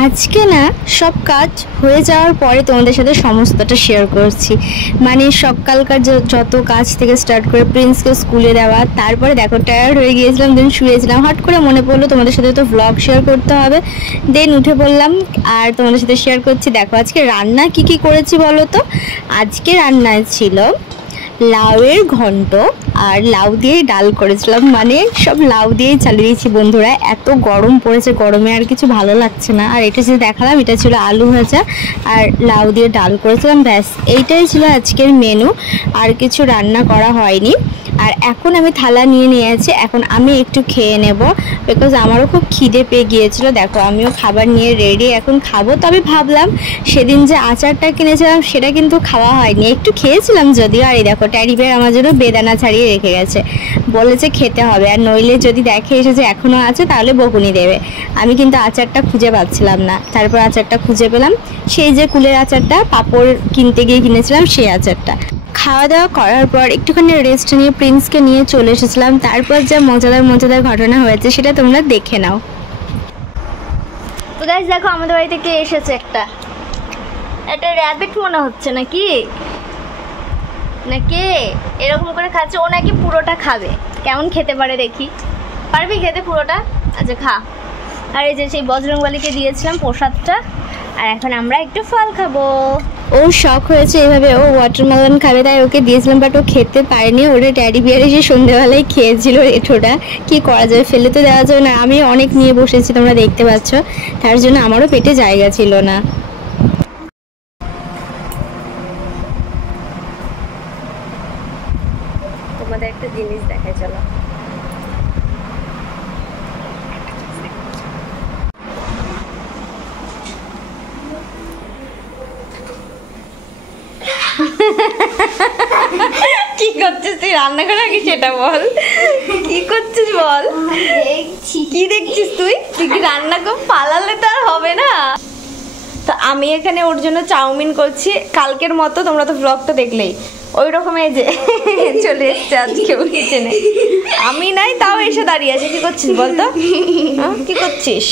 আজকে না সব কাজ হয়ে যাওয়ার পরে তোমাদের সাথে সমস্তটা শেয়ার করছি। মানে সকালকার যত কাজ থেকে স্টার্ট করে প্রিন্সকে স্কুলে দেওয়া, তারপরে দেখো টায়ার্ড হয়ে গিয়েছিলাম, দেন শুয়েছিলাম। হট করে মনে পড়লো তোমাদের সাথে তো ভ্লগ শেয়ার করতে হবে, দেন উঠে পড়লাম আর তোমাদের সাথে শেয়ার করছি। দেখো আজকে রান্না কি করেছি বলো তো। আজকে রান্নায় ছিল লাউয়ের ঘন্ট আর লাউ দিয়ে ডাল করেছিলাম। মানে সব লাউ দিয়েই চালিয়ে দিয়েছি বন্ধুরা, এত গরম পড়েছে, গরমে আর কিছু ভালো লাগছে না। আর এটা যে দেখালাম এটা ছিল আলু ভাজা আর লাউ দিয়ে ডাল করেছিলাম, ব্যাস এইটাই ছিল আজকের মেনু, আর কিছু রান্না করা হয়নি। আর এখন আমি থালা নিয়ে নিয়েছি, এখন আমি একটু খেয়ে নেব, বিকজ আমারও খুব খিদে পেয়ে গিয়েছিল। দেখো আমিও খাবার নিয়ে রেডি, এখন খাবো। তবে ভাবলাম সেদিন যে আচারটা কিনেছিলাম সেটা কিন্তু খাওয়া হয়নি, একটু খেয়েছিলাম যদিও। আর এই দেখো ট্যাডি বিয়ার আমার জন্য বেদানা ছাড়িয়ে রেখে গেছে, বলেছে খেতে হবে, আর নইলে যদি দেখে এসে যে এখনও আছে তাহলে বকুনি দেবে। আমি কিন্তু আচারটা খুঁজে পাচ্ছিলাম না, তারপর আচারটা খুঁজে পেলাম, সেই যে কুলের আচারটা, পাঁপড় কিনতে গিয়ে কিনেছিলাম সেই আচারটা। খাওয়া দাওয়া করার পর একটুখানি রেস্ট নিয়ে প্রিন্সকে নিয়ে চলে এসেছিলাম। তারপর যা মজাদার ঘটনা হয়েছে সেটা তোমরা দেখে নাও। তো গাইস দেখো আমাদের বাড়ি থেকে এসেছে একটা র্যাবিট মনে হচ্ছে নাকি নাকি এরকম করে খাচ্ছে। ও নাকি পুরোটা খাবে, কেমন খেতে পারে দেখি। পারবি খেতে পুরোটা? আচ্ছা খা। আর এই যে সেই বজরংবলীকে দিয়েছিলাম প্রসাদটা, আর এখন আমরা একটু ফল খাবো। ও শখ হয়েছে এভাবে, ও ওয়াটারমেলন খাবে, তাই ওকে দিয়েছিলাম, বাট ও খেতে পারেনি। ওটা ট্যাডি বিয়ার এসে সন্ধ্যেবেলায় খেয়েছিল এঠোটা। কি করা যাবে, ফেলে তো দেওয়া যাবে না। আমি অনেক নিয়ে বসেছি তোমরা দেখতে পাচ্ছ, তার জন্য আমারও পেটে জায়গা ছিল না। তোমাদের একটা জিনিস দেখাই, চলো। কি করছিস তুই রান্না করে কি সেটা বল, কি করছিস বল। কি দেখছিস তুই? তুই কি রান্না কর, পালালে তো আর হবে না। তো আমি এখানে ওর জন্য চাউমিন করছি, কালকের মতো। তোমরা তো ব্লগটা দেখলেই, ওই রকম এই যে চলে এসছে আজকে ওর কিচেনে। আমি নাই তাও এসে দাঁড়িয়ে আছে। কি করছিস বলতো, কি করছিস?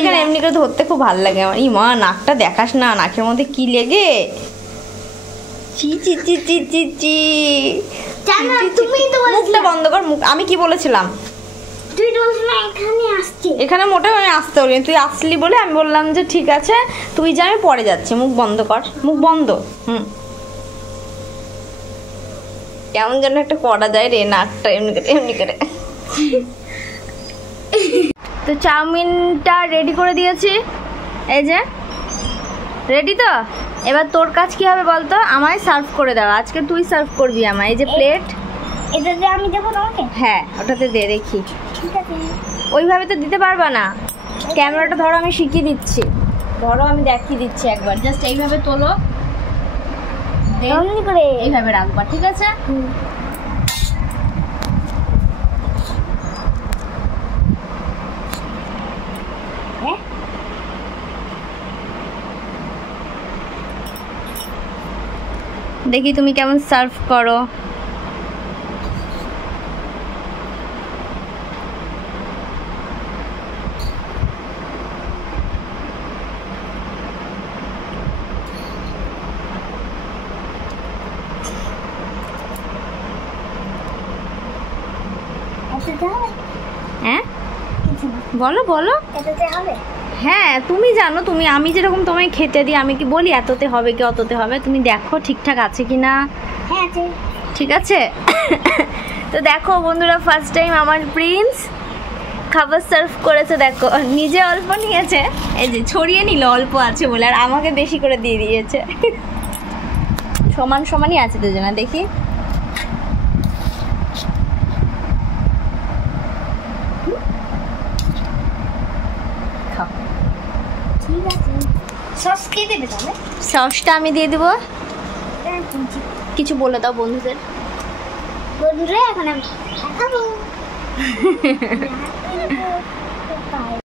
এখানে এমনি করে ধরতে খুব ভালো লাগে আমার। ই মা, নাকটা দেখাস না, নাকের মধ্যে কি লেগে। চি চি চি চি চি চি। মুখটা বন্ধ কর। মুখ, আমি কি বলেছিলাম? এখানে মোটেও আমি আসতে বলিনি, তুই আসলি বলে আমি বললাম যে ঠিক আছে তুই যা, আমি পরে যাচ্ছি। মুখ বন্ধ কর, মুখ বন্ধ। কেমন যেন একটা করা যায় রে নাকটা এমনি করে। তো চাউমিনটা রেডি করে দিয়েছি, এই যে রেডি। তো এবার তোর কাজ কি হবে বলতো, আমায় সার্ভ করে দেওয়া। আজকে তুই সার্ভ করবি আমায়। এই যে প্লেট, এটাতে আমি দেবো তোমাকে? হ্যাঁ ওটাতে দে, দেখি। ঠিক আছে, ওইভাবে তো দিতে পারবা না। ক্যামেরাটা ধরো, আমি শিখিয়ে দিচ্ছি, ধরো আমি দেখিয়ে দিচ্ছি একবার। জাস্ট এইভাবে তোলো, এইভাবে রাখবা, ঠিক আছে? দেখি তুমি কেমন সার্ভ করো। হ্যাঁ বলো বলো। হ্যাঁ তুমি জানো, তুমি, আমি যেরকম তোমায় খেতে দিই, আমি কি বলি এততে হবে কি অততে হবে? তুমি দেখো ঠিকঠাক আছে কি না। হ্যাঁ ঠিক আছে। তো দেখো বন্ধুরা, ফার্স্ট টাইম আমার প্রিন্স খাবার সার্ভ করেছে। দেখো নিজে অল্প নিয়েছে, এই যে ছড়িয়ে নিল অল্প আছে বলে, আর আমাকে বেশি করে দিয়ে দিয়েছে। সমান সমানই আছে দুজনা, দেখি। সসটা আমি দিয়ে দেবো। কিছু বলে দাও বন্ধুদের। বন্ধুরা এখন আমি